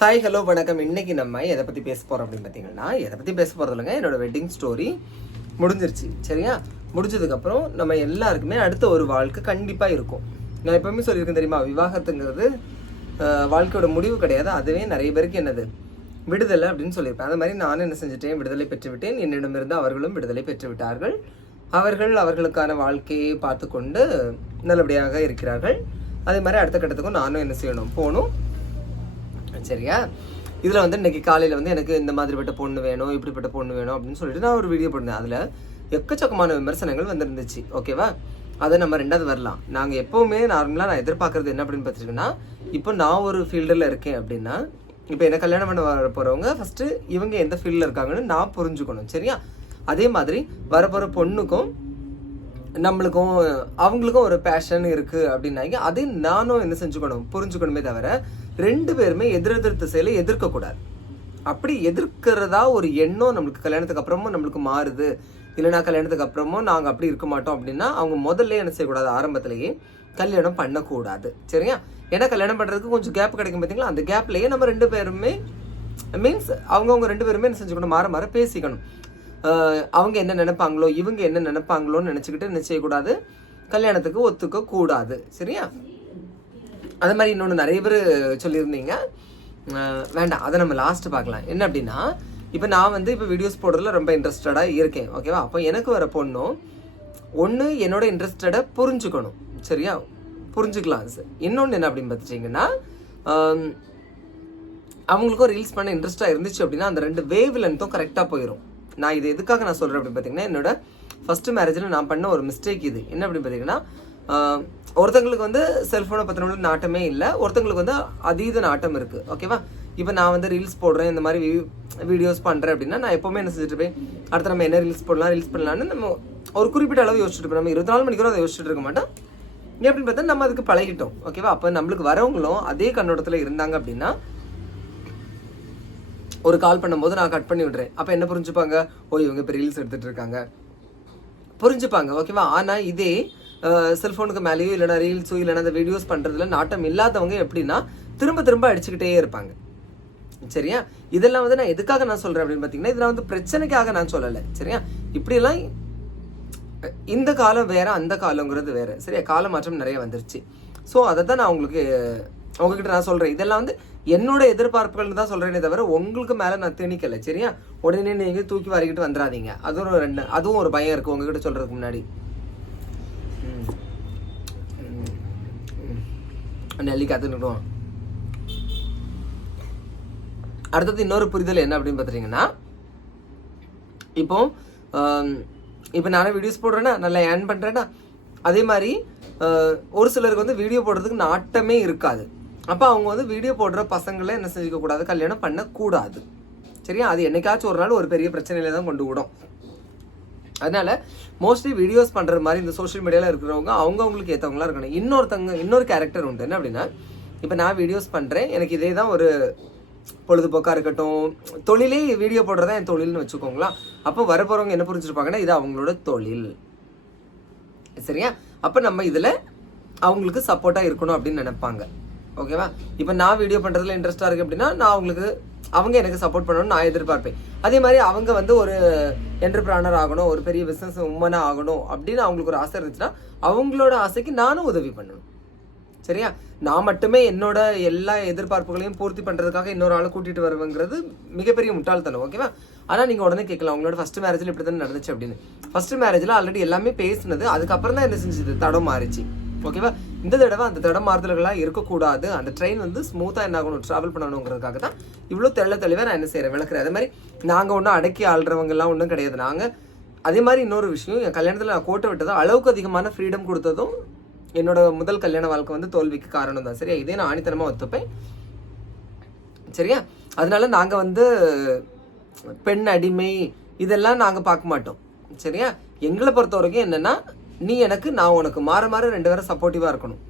Hi hello வணக்கம். இன்னைக்கு நம்ம எதை பற்றி பேச போகிறோம் அப்படின்னு பார்த்தீங்கன்னா, எதை பற்றி பேச போகிறது இல்லைங்க, என்னோட வெட்டிங் ஸ்டோரி முடிஞ்சிருச்சு. சரியா? முடிஞ்சதுக்கப்புறம் நம்ம எல்லாருக்குமே அடுத்த ஒரு வாழ்க்கை கண்டிப்பாக இருக்கும். நான் எப்பவுமே சொல்லியிருக்கேன் தெரியுமா, விவாகரத்துங்கிறது வாழ்க்கையோட முடிவு கிடையாது, அதுவே நிறைய பேருக்கு என்னது விடுதலை அப்படின்னு சொல்லியிருப்பேன். அது மாதிரி நானும் என்ன செஞ்சுட்டேன், விடுதலை பெற்றுவிட்டேன். என்னிடமிருந்து அவர்களும் விடுதலை பெற்று விட்டார்கள். அவர்களுக்கான வாழ்க்கையை பார்த்து கொண்டு நல்லபடியாக இருக்கிறார்கள். அதே மாதிரி அடுத்த கட்டத்துக்கும் நானும் என்ன செய்யணும், போகணும். சரியா? இதில் வந்து இன்னைக்கு காலையில் வந்து எனக்கு இந்த மாதிரிப்பட்ட பொண்ணு வேணும், இப்படிப்பட்ட பொண்ணு வேணும் அப்படின்னு சொல்லிட்டு நான் ஒரு வீடியோ போட்டேன். அதில் எக்கச்சக்கமான விமர்சனங்கள் வந்துருந்துச்சு. ஓகேவா? அதை நம்ம ரெண்டாவது வரலாம். நாங்கள் எப்போவுமே நார்மலாக நான் எதிர்பார்க்குறது என்ன அப்படின்னு பார்த்துட்டிங்கன்னா, இப்போ நான் ஒரு ஃபீல்டில் இருக்கேன் அப்படின்னா, இப்போ என்ன கல்யாணம் பண்ண வர போகிறவங்க ஃபஸ்ட்டு இவங்க எந்த ஃபீல்டில் இருக்காங்கன்னு நான் புரிஞ்சுக்கணும். சரியா? அதே மாதிரி வரப்போகிற பொண்ணுக்கும் நம்மளுக்கும் அவங்களுக்கும் ஒரு பேஷன் இருக்குது அப்படின்னாங்க, அது நானும் என்ன செஞ்சுக்கணும், புரிஞ்சுக்கணுமே தவிர ரெண்டு பேருமே எதிரெதிர் திசையில எதிர்க்கக்கூடாது. அப்படி எதிர்க்கிறதா ஒரு எண்ணம் நம்மளுக்கு கல்யாணத்துக்கு அப்புறமும் நம்மளுக்கு மாறுது, இல்லைனா கல்யாணத்துக்கு அப்புறமும் நாங்கள் அப்படி இருக்க மாட்டோம் அப்படின்னா அவங்க முதல்ல என்ன செய்யக்கூடாது, ஆரம்பத்திலேயே கல்யாணம் பண்ணக்கூடாது. சரியா? ஏன்னா கல்யாணம் பண்ணுறதுக்கு கொஞ்சம் கேப் கிடைக்கும் பார்த்தீங்களா, அந்த கேப்லேயே நம்ம ரெண்டு பேருமே மீன்ஸ் அவங்கவுங்க ரெண்டு பேருமே என்ன செஞ்சுக்கணும், மாற மாற பேசிக்கணும். அவங்க என்ன நினைப்பாங்களோ இவங்க என்ன நினைப்பாங்களோன்னு நினச்சிக்கிட்டு என்ன செய்யக்கூடாது, கல்யாணத்துக்கு ஒத்துக்க கூடாது. சரியா? அது மாதிரி இன்னொன்று நிறைய பேர் சொல்லியிருந்தீங்க, வேண்டாம் அதை நம்ம லாஸ்ட்டு பார்க்கலாம். என்ன அப்படின்னா, இப்போ நான் வந்து இப்போ வீடியோஸ் போடுறதுல ரொம்ப இன்ட்ரெஸ்டடாக இருக்கேன். ஓகேவா? அப்போ எனக்கு வர பொண்ணும் ஒன்று என்னோட இன்ட்ரெஸ்டடை புரிஞ்சுக்கணும். சரியா? புரிஞ்சுக்கலாம். இன்னொன்று என்ன அப்படின்னு பார்த்துட்டிங்கன்னா, அவங்களுக்கும் ரீல்ஸ் பண்ண இன்ட்ரெஸ்ட்டாக இருந்துச்சு அப்படின்னா அந்த ரெண்டு வேவ் லென்த்தும் கரெக்டாக போயிடும். நான் இது எதுக்காக நான் சொல்கிறேன் அப்படின்னு பார்த்தீங்கன்னா, என்னோட ஃபஸ்ட்டு மேரேஜில் நான் பண்ண ஒரு மிஸ்டேக் இது. என்ன அப்படின்னு பார்த்தீங்கன்னா, ஒருத்தங்களுக்கு வந்து செல்ஃபோனை பற்றின நாட்டமே இல்லை, ஒருத்தங்களுக்கு வந்து அதீத நாட்டம் இருக்குது. ஓகேவா? இப்போ நான் வந்து ரீல்ஸ் போடுறேன், இந்த மாதிரி வீடியோஸ் பண்ணுறேன் அப்படின்னா நான் எப்போவுமே என்ன செஞ்சுட்டு இருப்பேன், அடுத்து நம்ம என்ன ரீல்ஸ் பண்ணலான்னு நம்ம ஒரு குறிப்பிட்ட அளவு யோசிச்சுட்டு இருப்போம். நம்ம 24 மணிக்கூட அதை யோசிச்சுட்டு இருக்க மாட்டோம். எப்படின்னு பார்த்தா நம்ம அதுக்கு பழகிட்டோம். ஓகேவா? அப்போ நம்மளுக்கு வரவங்களும் அதே கண்ணோட்டத்தில் இருந்தாங்க அப்படின்னா, ஒரு கால் பண்ணும்போது நான் கட் பண்ணி விடுறேன், அப்போ என்ன புரிஞ்சுப்பாங்க, ஓ இவங்க இப்போ ரீல்ஸ் எடுத்துகிட்டு இருக்காங்க புரிஞ்சுப்பாங்க. ஓகேவா? ஆனால் இதே செல்ஃபோனுக்கு மேலேயோ இல்லைனா ரீல்ஸோ இல்லைனா அந்த வீடியோஸ் பண்ணுறதுல நாட்டம் இல்லாதவங்க எப்படின்னா திரும்ப திரும்ப அடிச்சுக்கிட்டே இருப்பாங்க. சரியா? இதெல்லாம் வந்து நான் எதுக்காக நான் சொல்கிறேன் அப்படின்னு பார்த்தீங்கன்னா, இதெல்லாம் வந்து பிரச்சனைக்காக நான் சொல்லலை. சரியா? இப்படியெல்லாம் இந்த காலம் வேற, அந்த காலங்கிறது வேற. சரியா? கால மாற்றம் நிறைய வந்துருச்சு. ஸோ அதை தான் நான் உங்ககிட்ட நான் சொல்கிறேன். இதெல்லாம் வந்து என்னோட எதிர்பார்ப்புகள்னு தான் சொல்கிறேனே தவிர உங்களுக்கு மேலே நான் திணிக்கலை. சரியா? உடனே நீங்கள் தூக்கி வாரிக்கிட்டு வந்துடாதீங்க. அதுவும் ஒரு பயம் இருக்குது உங்ககிட்ட சொல்கிறதுக்கு முன்னாடி. நெல்லி காத்துக்கிட்டோம். அடுத்தது இன்னொரு புரிதல் என்ன அப்படின்னு பார்த்துட்டிங்கன்னா, இப்போ நானே வீடியோஸ் போடுறேன்னா, நல்லா ஏர்ன் பண்ணுறேன்னா, அதே மாதிரி ஒரு சிலருக்கு வந்து வீடியோ போடுறதுக்கு நாட்டமே இருக்காது. அப்போ அவங்க வந்து வீடியோ போடுற பசங்களை என்ன செஞ்சுக்கக்கூடாது, கல்யாணம் பண்ணக்கூடாது. சரியா? அது என்னைக்காச்சும் ஒரு நாள் ஒரு பெரிய பிரச்சனையில தான் கொண்டு விடும். அதனால மோஸ்ட்லி வீடியோஸ் பண்ணுற மாதிரி இந்த சோஷியல் மீடியாவில் இருக்கிறவங்க அவங்களுக்கு ஏற்றவங்களா இருக்கணும். இன்னொரு கேரக்டர் உண்டு. என்ன அப்படின்னா, இப்போ நான் வீடியோஸ் பண்ணுறேன், எனக்கு இதே தான் ஒரு பொழுதுபோக்காக இருக்கட்டும், தொழிலே வீடியோ போடுறதா என் தொழில்னு வச்சுக்கோங்களா. அப்போ வரப்போகிறவங்க என்ன புரிஞ்சுருப்பாங்கன்னா, இது அவங்களோட தொழில். சரியா? அப்போ நம்ம இதில் அவங்களுக்கு சப்போர்ட்டாக இருக்கணும் அப்படின்னு நினைப்பாங்க. ஓகேவா? இப்போ நான் வீடியோ பண்ணுறதுல இன்ட்ரெஸ்ட்டாக இருக்குது அப்படின்னா அவங்க எனக்கு சப்போர்ட் பண்ணணும்னு நான் எதிர்பார்ப்பேன். அதே மாதிரி அவங்க வந்து ஒரு என்டர்பிரானர் ஆகணும், ஒரு பெரிய பிஸ்னஸ் உமனாக ஆகணும் அப்படின்னு அவங்களுக்கு ஒரு ஆசை இருந்துச்சுன்னா அவங்களோட ஆசைக்கு நானும் உதவி பண்ணணும். சரியா? நான் மட்டுமே என்னோட எல்லா எதிர்பார்ப்புகளையும் பூர்த்தி பண்ணுறதுக்காக இன்னொரு ஆளை கூட்டிகிட்டு வருவேங்கிறது மிகப்பெரிய முட்டாள்தனம். ஓகேவா? ஆனால் நீங்கள் உடனே கேட்கலாம், அவங்களோட ஃபஸ்ட்டு மேரேஜில் இப்படி தானே நடந்துச்சு அப்படின்னு. ஃபஸ்ட்டு மேரேஜில் ஆல்ரெடி எல்லாமே பேசினது, அதுக்கப்புறம் தான் என்ன செஞ்சது, தடம் மாறிச்சு. ஓகேவா? இந்த தடவை அந்த தடம் மாறுதல்களாக இருக்கக்கூடாது. அந்த ட்ரெயின் வந்து ஸ்மூத்தாக என்ன ஆகணும், ட்ராவல் பண்ணணுங்கிறதுக்காக தான் இவ்வளோ தெளிவாக நான் என்ன செய்கிறேன், விளக்குறேன். அதே மாதிரி நாங்கள் ஒன்றும் அடக்கி ஆள்றவங்கலாம் ஒன்றும் கிடையாது. நாங்கள் அதே மாதிரி இன்னொரு விஷயம், என் கல்யாணத்தில் நான் கோட்டை விட்டதும் அளவுக்கு அதிகமான ஃப்ரீடம் கொடுத்ததும் என்னோட முதல் கல்யாண வாழ்க்கை வந்து தோல்விக்கு காரணம் தான். சரியா? இதே நான் ஆணித்தனமாக ஒத்துப்பேன். சரியா? அதனால நாங்கள் வந்து பெண் அடிமை இதெல்லாம் நாங்கள் பார்க்க மாட்டோம். சரியா? எங்களை பொறுத்த வரைக்கும் என்னென்னா, நீ எனக்கு நான் உனக்கு மாற ரெண்டு பேரும் சப்போர்ட்டிவாக இருக்கணும்.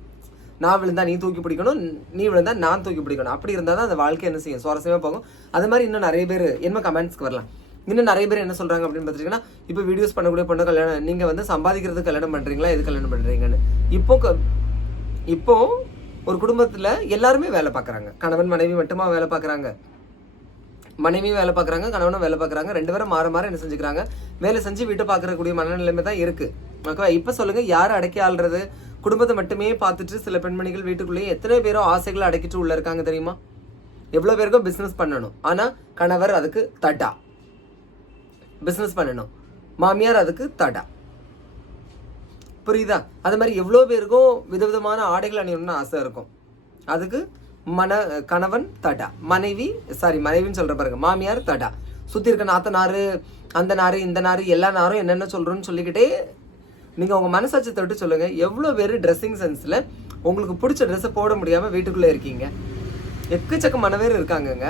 நான் விழுந்தா நீ தூக்கி பிடிக்கணும், நீ விழுந்தா நான் தூக்கி பிடிக்கணும். அப்படி இருந்தால் தான் அந்த வாழ்க்கை என்ன செய்யும், சுவாரஸ்யமாக போகும். அது மாதிரி இன்னும் நிறைய பேர் என்ன கமெண்ட்ஸ்க்கு வரலாம். இன்னும் நிறைய பேர் என்ன சொல்கிறாங்க அப்படின்னு பார்த்துட்டிங்கன்னா, இப்போ வீடியோஸ் பண்ணக்கூடிய பொண்ணு கல்யாணம், நீங்கள் வந்து சம்பாதிக்கிறதுக்கு கல்யாணம் பண்ணுறீங்களா, எது கல்யாணம் பண்ணுறீங்கன்னு. இப்போ ஒரு குடும்பத்தில் எல்லாருமே வேலை பார்க்குறாங்க. கணவன் மனைவி மட்டுமா வேலை பார்க்குறாங்க? மனைவியும் வேலை பார்க்குறாங்க, கணவனும் வேலை பார்க்குறாங்க. 2 பேரும் மாற மாற என்ன செஞ்சுக்கிறாங்க, வேலை செஞ்சு வீட்டை பார்க்கக்கூடிய மனநிலைமை தான் இருக்குது. ஓகேவா? இப்போ சொல்லுங்கள், யார் அடக்கி ஆள்றது? குடும்பத்தை மட்டுமே பார்த்துட்டு சில பெண்மணிகள் வீட்டுக்குள்ளேயே எத்தனை பேரோ ஆசைகளை அடக்கிட்டு உள்ள இருக்காங்க தெரியுமா? எவ்வளோ பேருக்கும் பிஸ்னஸ் பண்ணணும், ஆனால் கணவர் அதுக்கு தடா. பிஸ்னஸ் பண்ணணும், மாமியார் அதுக்கு தடா. புரியுதா? அது மாதிரி எவ்வளோ பேருக்கும் விதவிதமான ஆடைகள் அணியணும்னு ஆசை இருக்கும், அதுக்கு கணவன் தடா. மனைவின்னு சொல்ற பாருங்க, மாமியார் தடா. சுற்றி இருக்க நாத்த நாறு, அந்த நாறு, இந்த நாறு, எல்லா நாரும் என்னென்ன சொல்கிறோன்னு சொல்லிக்கிட்டே நீங்கள் உங்கள் மனசாட்சி தொட்டு சொல்லுங்கள். எவ்வளோ பேர் ட்ரெஸ்ஸிங் சென்ஸில் உங்களுக்கு பிடிச்ச ட்ரெஸ்ஸை போட முடியாமல் வீட்டுக்குள்ளே இருக்கீங்க? எக்கச்சக்கமான பேர் இருக்காங்கங்க.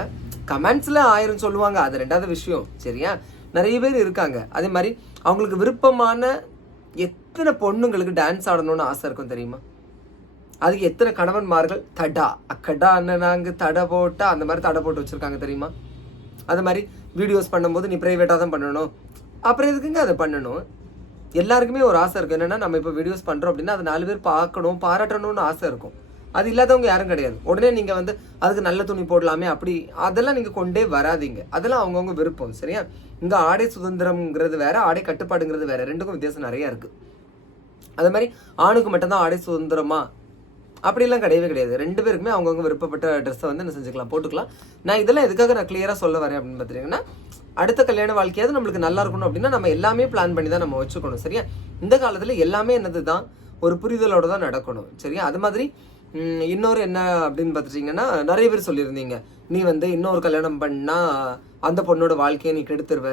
கமெண்ட்ஸில் 1000 சொல்லுவாங்க, அது 2வது விஷயம். சரியா? நிறைய பேர் இருக்காங்க. அதே மாதிரி அவங்களுக்கு விருப்பமான எத்தனை பொண்ணுங்களுக்கு டான்ஸ் ஆடணும்னு ஆசை இருக்கும் தெரியுமா? அதுக்கு எத்தனை கணவன்மார்கள் தடா அக்கடா அண்ணனாங்க தடை போட்டால் அந்த மாதிரி தடை போட்டு வச்சுருக்காங்க தெரியுமா? அது மாதிரி வீடியோஸ் பண்ணும்போது நீ ப்ரைவேட்டாக தான் பண்ணணும், அப்புறம் எதுக்குங்க அதை பண்ணணும்? எல்லாருக்குமே ஒரு ஆசை இருக்கும். என்னென்னா, நம்ம இப்போ வீடியோஸ் பண்ணுறோம் அப்படின்னா அது 4 பேர் பார்க்கணும், பாராட்டணும்னு ஆசை இருக்கும். அது இல்லாதவங்க யாரும் கிடையாது. உடனே நீங்கள் வந்து அதுக்கு நல்ல துணி போடலாமே அப்படி அதெல்லாம் நீங்கள் கொண்டே வராதிங்க. அதெல்லாம் அவங்கவுங்க விருப்பம். சரியா? இங்கே ஆடை சுதந்திரம்ங்கிறது வேற, ஆடை கட்டுப்பாடுங்கிறது வேற. 2க்கும் வித்தியாசம் நிறையா இருக்குது. அது மாதிரி ஆணுக்கு மட்டும்தான் ஆடை சுதந்திரமா அப்படிலாம் கிடையவே கிடையாது. 2 பேருக்குமே அவங்கவுங்க விருப்பப்பட்ட ட்ரெஸ்ஸை வந்து என்ன செஞ்சுக்கலாம், போட்டுக்கலாம். நான் இதெல்லாம் எதுக்காக நான் கிளியராக சொல்ல வரேன் அப்படின்னு பார்த்தீங்கன்னா, அடுத்த கல்யாண வாழ்க்கையாவது நம்மளுக்கு நல்லா இருக்கணும் அப்படின்னா நம்ம எல்லாமே பிளான் பண்ணி தான் நம்ம வச்சுக்கணும். சரியா? இந்த காலத்தில் எல்லாமே என்னது தான், ஒரு புரிதலோடு தான் நடக்கணும். சரியா? அது மாதிரி இன்னொரு என்ன அப்படின்னு பார்த்துட்டிங்கன்னா, நிறைய பேர் சொல்லியிருந்தீங்க, நீ வந்து இன்னொரு கல்யாணம் பண்ணால் அந்த பொண்ணோட வாழ்க்கையை நீ கெடுத்துருவ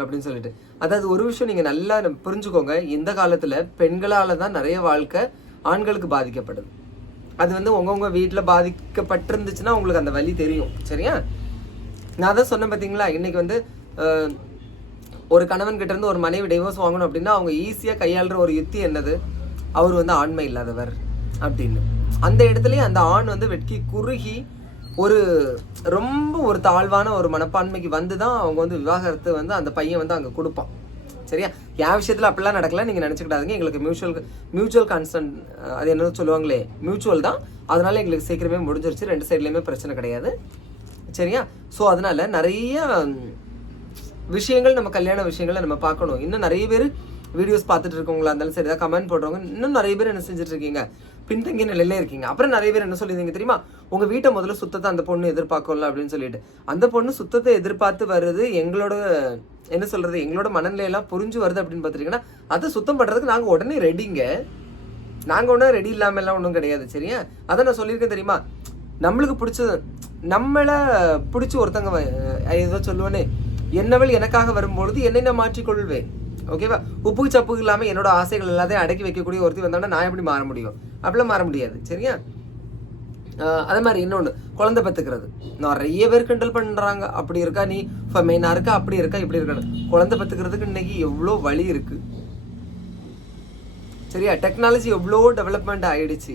அப்படின்னு சொல்லிட்டு. அதாவது ஒரு விஷயம் நீங்கள் நல்லா புரிஞ்சுக்கோங்க, இந்த காலத்தில் பெண்களால் தான் நிறைய வாழ்க்கை ஆண்களுக்கு பாதிக்கப்படுது. அது வந்து உங்கவுங்க வீட்டில் பாதிக்கப்பட்டிருந்துச்சுன்னா உங்களுக்கு அந்த வலி தெரியும். சரியா? நான் தான் சொன்னேன் பார்த்தீங்களா, இன்னைக்கு வந்து ஒரு கணவன் கிட்ட இருந்து ஒரு மனைவி டைவோர்ஸ் வாங்கணும் அப்படின்னா அவங்க ஈஸியாக கையாளுற ஒரு யுக்தி என்னது, அவர் வந்து ஆண்மை இல்லாதவர் அப்படின்னு. அந்த இடத்துலயே அந்த ஆண் வந்து வெட்கி குறுகி ரொம்ப ஒரு தாழ்வான ஒரு மனப்பான்மைக்கு வந்து தான் அவங்க வந்து விவாகரத்து வந்து அந்த பையன் வந்து அங்கே கொடுப்பான். சரியா? என் விஷயத்தில் அப்படிலாம் நடக்கல, நீங்கள் நினச்சிக்கிட்டாதீங்க. எங்களுக்கு மியூச்சுவல் கன்சென்ட், அது என்ன சொல்லுவாங்களே, மியூச்சுவல் தான். அதனால எங்களுக்கு சீக்கிரமே முடிஞ்சிருச்சு. 2 சைட்லேயுமே பிரச்சனை கிடையாது. சரியா? ஸோ அதனால நிறைய விஷயங்கள், நம்ம கல்யாண விஷயங்களை நம்ம பார்க்கணும். இன்னும் நிறைய பேர் வீடியோஸ் பார்த்துட்டு இருக்கவங்களா இருந்தாலும் சரி, தான் கமெண்ட் போடுறவங்க இன்னும் நிறைய பேர் என்ன செஞ்சுட்டு இருக்கீங்க, பின்தங்கிய நிலையில இருக்கீங்க. அப்புறம் நிறைய பேர் என்ன சொல்லியிருந்தீங்க தெரியுமா, உங்கள் வீட்டை முதல்ல சுத்தத்தை அந்த பொண்ணு எதிர்பார்க்கல அப்படின்னு சொல்லிட்டு. அந்த பொண்ணு சுத்தத்தை எதிர்பார்த்து வருது, எங்களோட என்ன சொல்கிறது, எங்களோட மனநிலையெல்லாம் புரிஞ்சு வருது அப்படின்னு பார்த்துட்டிங்கன்னா, அதை சுத்தம் பண்ணுறதுக்கு நாங்கள் உடனே ரெடிங்க. நாங்கள் ஒன்றும் ரெடி இல்லாமல்லாம் ஒன்றும் கிடையாது. சரியா? அதை நான் சொல்லியிருக்கேன் தெரியுமா, நம்மளுக்கு பிடிச்சது, நம்மளை பிடிச்சி ஒருத்தங்க ஏதோ சொல்லுவேனே, என்னவள் எனக்காக வரும்பொழுது என்னை நான் மாற்றிக்கொள்வேன். ஓகேவா? உப்பு சப்புக்கு இல்லாமல் என்னோட ஆசைகள் எல்லாத்தையும் அடக்கி வைக்கக்கூடிய ஒருத்தி வந்தோன்னா நான் எப்படி மாற முடியும்? அப்படிலாம் மாற முடியாது. சரியா? அதே மாதிரி இன்னொன்று, குழந்தை பெற்றுக்கிறது. நிறைய பேர் கிண்டல் பண்ணுறாங்க, அப்படி இருக்கா நீ ஃபெமைனாக இருக்கா, அப்படி இருக்கா, இப்படி இருக்கான்னு. குழந்தை பெற்றுக்கிறதுக்கு இன்னைக்கு எவ்வளோ வழி இருக்குது. சரியா? டெக்னாலஜி எவ்வளோ டெவலப்மெண்ட் ஆகிடுச்சு.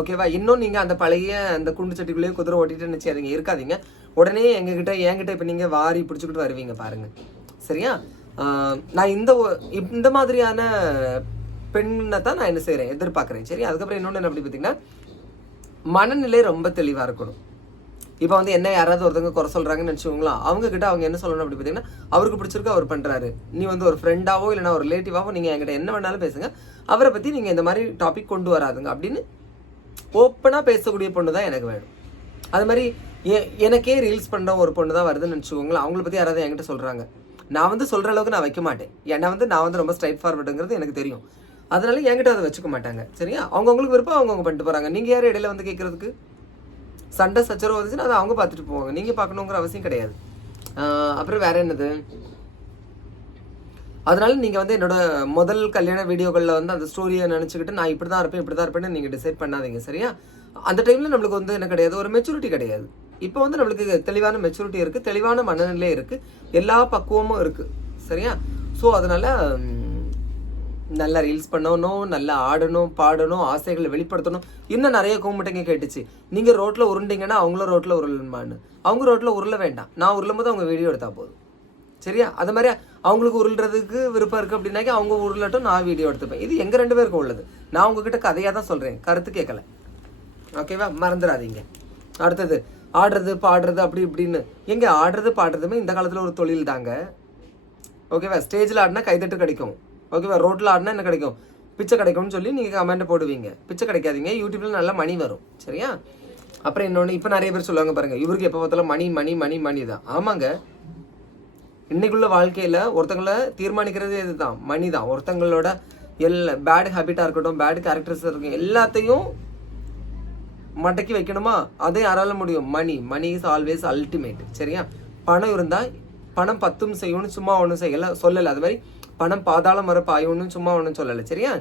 ஓகேவா? இன்னும் நீங்கள் அந்த பழைய அந்த குண்டு சட்டிக்குள்ளேயே குதிரை ஓட்டிட்டு நினச்சாதீங்க, இருக்காதீங்க. உடனே என்கிட்ட இப்போ நீங்கள் வாரி பிடிச்சிக்கிட்டு வருவீங்க பாருங்கள். சரியா? நான் இந்த மாதிரியான பெண்ணை தான் நான் என்ன செய்கிறேன், எதிர்பார்க்குறேன். சரி? அதுக்கப்புறம் இன்னொன்று என்ன அப்படி பார்த்தீங்கன்னா, மனநிலை ரொம்ப தெளிவாக இருக்கணும். இப்போ வந்து என்ன யாராவது ஒருத்தவங்க குறை சொல்கிறாங்கன்னு நினச்சிக்கோங்களா, அவங்கக்கிட்ட அவங்க என்ன சொல்லணும் அப்படி பார்த்தீங்கன்னா, அவருக்கு பிடிச்சிருக்கு, அவர் பண்ணுறாரு, நீ வந்து ஒரு ஃப்ரெண்டாவோ இல்லைனா ஒரு ரிலேட்டிவாவோ நீங்கள் என்கிட்ட என்ன வேணாலும் பேசுங்க, அவரை பற்றி நீங்கள் இந்த மாதிரி டாபிக் கொண்டு வராதுங்க அப்படின்னு ஓப்பனாக பேசக்கூடிய பொண்ணு தான் எனக்கு வேணும். அது மாதிரி எனக்கே ரீல்ஸ் பண்ணுற ஒரு பொண்ணு தான் வருதுன்னு நினச்சிக்கோங்களேன், அவங்கள பற்றி யாராவது என்கிட்ட சொல்கிறாங்க, நான் வந்து சொல்கிற அளவுக்கு நான் வைக்க மாட்டேன். ஏன்னா வந்து நான் வந்து ரொம்ப ஸ்ட்ரைட் ஃபார்வர்டுங்கிறது எனக்கு தெரியும். அதனால என்கிட்ட அதை வச்சுக்க மாட்டாங்க. சரியா? அவங்கவுங்களுக்கு விருப்பம் அவங்கவுங்க பண்ணிட்டு போகிறாங்க. நீங்கள் யார் இடையில வந்து கேட்குறதுக்கு? சண்டை சச்சரவு வந்துச்சுன்னா அதை அவங்க பார்த்துட்டு போவாங்க, நீங்கள் பார்க்கணுங்கிற அவசியம் கிடையாது. அப்புறம் வேற என்னது, அதனால நீங்கள் வந்து என்னோட முதல் கல்யாண வீடியோக்களில் வந்து அந்த ஸ்டோரியை நினச்சிக்கிட்டு நான் இப்படி தான் இருப்பேன்னு நீங்கள் டிசைட் பண்ணாதீங்க. சரியா? அந்த டைமில் நம்மளுக்கு வந்து என்ன கிடையாது, ஒரு மெச்சூரிட்டி கிடையாது. இப்போ வந்து நம்மளுக்கு தெளிவான மெச்சூரிட்டி இருக்குது, தெளிவான மனநிலை இருக்குது, எல்லா பக்குவமும் இருக்குது. சரியா? ஸோ அதனால் நல்லா ரீல்ஸ் பண்ணணும், நல்லா ஆடணும், பாடணும், ஆசைகளை வெளிப்படுத்தணும். இன்னும் நிறைய கோமெண்ட்டுங்க கேட்டுச்சு, நீங்கள் ரோட்டில் உருண்டிங்கன்னா அவங்களும் ரோட்டில் உருளுமான்னு. அவங்க ரோட்டில் உருள வேண்டாம், நான் உருளும் போது அவங்க வீடியோ எடுத்தால் போதும். சரியா? அது மாதிரி அவங்களுக்கு உருள்றதுக்கு விருப்பம் இருக்குது அப்படின்னாக்கி அவங்க உருளட்டும், நான் வீடியோ எடுத்துப்பேன். இது எங்கள் 2 பேருக்கும் உள்ளது. நான் உங்ககிட்ட கதையாக தான் சொல்கிறேன், கருத்து கேட்கல. ஓகேவா, மறந்துடாதீங்க. அடுத்தது ஆடுறது பாடுறது அப்படி இப்படின்னு. எங்க ஆடுறது பாடுறதுமே இந்த காலத்தில் ஒரு தொழில் தாங்க. ஓகேவா, ஸ்டேஜில் ஆடினா கைதட்டு கிடைக்கும். ஓகேவா, ரோட்டில் ஆடினா என்ன கிடைக்கும், பிச்சை கிடைக்கும்னு சொல்லி நீங்கள் கமெண்ட் போடுவீங்க. பிச்சை கிடைக்காதீங்க, யூடியூப்ல நல்ல மணி வரும். சரியா? அப்புறம் இன்னொன்று, இப்போ நிறைய பேர் சொல்லுவாங்க பாருங்க, இவருக்கு எப்போ பார்த்தாலும் மணி மணி மணி மணி தான். ஆமாங்க, இன்னைக்குள்ள வாழ்க்கையில் ஒருத்தங்களை தீர்மானிக்கிறது இதுதான், மணி தான். ஒருத்தங்களோட பேட் ஹேபிட்டாக இருக்கட்டும், பேட் கேரக்டர்ஸ் இருக்கும், எல்லாத்தையும் மடக்கி வைக்கணுமா, அதை யாரால முடியும்? Money. Money is always ultimate. சரியா? பணம் இருந்தால் பணம் பத்தும் செய்யணும்னு சும்மா ஒன்றும் சொல்லலை. அது மாதிரி பணம் பாதாளம் வர பாயணும்னு சும்மா ஒன்றும் சொல்லலை. சரியா?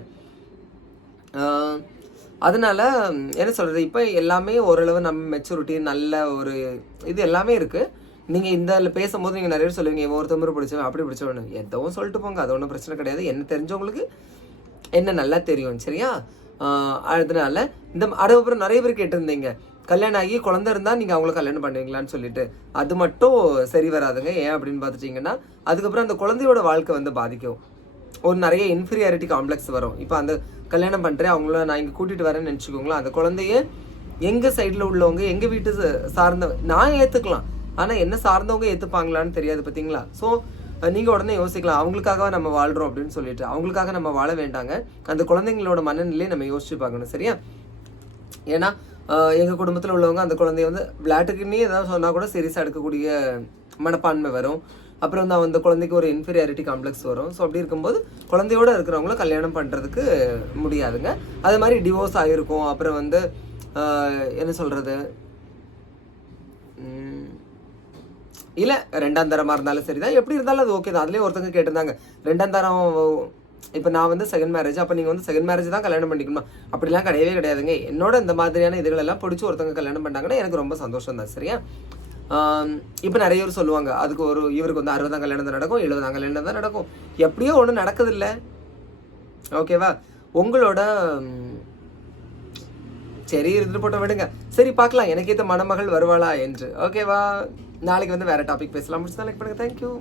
அதனால என்ன சொல்கிறது, இப்போ எல்லாமே ஓரளவு நம்ம மெச்சூரிட்டி நல்ல ஒரு இது எல்லாமே இருக்குது. நீங்கள் இந்த பேசும்போது நீங்கள் நிறைய சொல்லுவீங்க, ஒருத்தவரை பிடிச்சவன் அப்படி பிடிச்சவனு, எதுவும் சொல்லிட்டு போங்க, அது ஒன்றும் பிரச்சனை கிடையாது. என்ன தெரிஞ்சவங்களுக்கு என்ன நல்லா தெரியும். சரியா? அதனால இந்த அதுக்கப்புறம் நிறைய பேர் கேட்டிருந்தீங்க, கல்யாணம் ஆகி குழந்தை இருந்தால் நீங்கள் அவங்கள கல்யாணம் பண்ணுவீங்களான்னு சொல்லிட்டு. அது மட்டும் சரி வராதுங்க. ஏன் அப்படின்னு பார்த்துட்டிங்கன்னா, அதுக்கப்புறம் அந்த குழந்தையோட வாழ்க்கை வந்து பாதிக்கும். ஒரு நிறைய இன்ஃபீரியாரிட்டி காம்ப்ளெக்ஸ் வரும். இப்போ அந்த கல்யாணம் பண்ணுறேன், அவங்கள நான் இங்கே கூட்டிகிட்டு வரேன்னு நினச்சிக்கோங்களேன். அந்த குழந்தைய எங்கள் சைடில் உள்ளவங்க, எங்கள் வீட்டு சார்ந்த நான் ஏற்றுக்கலாம், ஆனால் என்ன சார்ந்தவங்க ஏற்றுப்பாங்களான்னு தெரியாது. பார்த்தீங்களா? ஸோ நீங்கள் உடனே யோசிக்கலாம், அவங்களுக்காக நம்ம வாழ்கிறோம் அப்படின்னு சொல்லிட்டு. அவங்களுக்காக நம்ம வாழ வேண்டாங்க. அந்த குழந்தைங்களோட மனநிலையை நம்ம யோசிச்சு பார்க்கணும். சரியா? ஏன்னா எங்கள் குடும்பத்தில் உள்ளவங்க அந்த குழந்தைய வந்து விளையாட்டுக்குன்னே ஏதாவது சொன்னால் கூட சீரியஸாக எடுக்கக்கூடிய மனப்பான்மை வரும். அப்புறம் வந்து அந்த குழந்தைக்கு ஒரு இன்ஃபீரியாரிட்டி காம்ப்ளெக்ஸ் வரும். ஸோ அப்படி இருக்கும்போது குழந்தையோடு இருக்கிறவங்கள கல்யாணம் பண்ணுறதுக்கு முடியாதுங்க. அது மாதிரி டிவோர்ஸ் ஆகிருக்கும். அப்புறம் வந்து என்ன சொல்கிறது, இல்லை ரெண்டாம் தரமாக இருந்தாலும் சரி தான், எப்படி இருந்தாலும் அது ஓகே தான். அதுலேயே ஒருத்தங்க கேட்டிருந்தாங்க, ரெண்டாம் தரம் இப்போ நான் வந்து செகண்ட் மேரேஜ், அப்போ நீங்கள் வந்து செகண்ட் மேரேஜ் தான் கல்யாணம் பண்ணிக்கணுமா? அப்படிலாம் கிடையவே கிடையாதுங்க. என்னோட இந்த மாதிரியான இதுகளெல்லாம் பிடிச்சி ஒருத்தங்க கல்யாணம் பண்ணாங்கன்னா எனக்கு ரொம்ப சந்தோஷம் தான். சரியா? இப்போ நிறைய பேர் சொல்லுவாங்க, அதுக்கு இவருக்கு வந்து 60ஆம் கல்யாணம் தான் நடக்கும், 70ஆம் கல்யாணம் தான் நடக்கும். எப்படியோ ஒன்றும் நடக்குதில்ல. ஓகேவா? உங்களோட சரி இருந்துட்டு போட்ட விடுங்க. சரி, பார்க்கலாம் எனக்கேற்ற மணமகள் வருவாளா என்று. ஓகேவா? நாளைக்கு வந்து வேற டாபிக் பேசலாம். முடிச்சு லைக் பண்ணுங்க. தேங்க்யூ.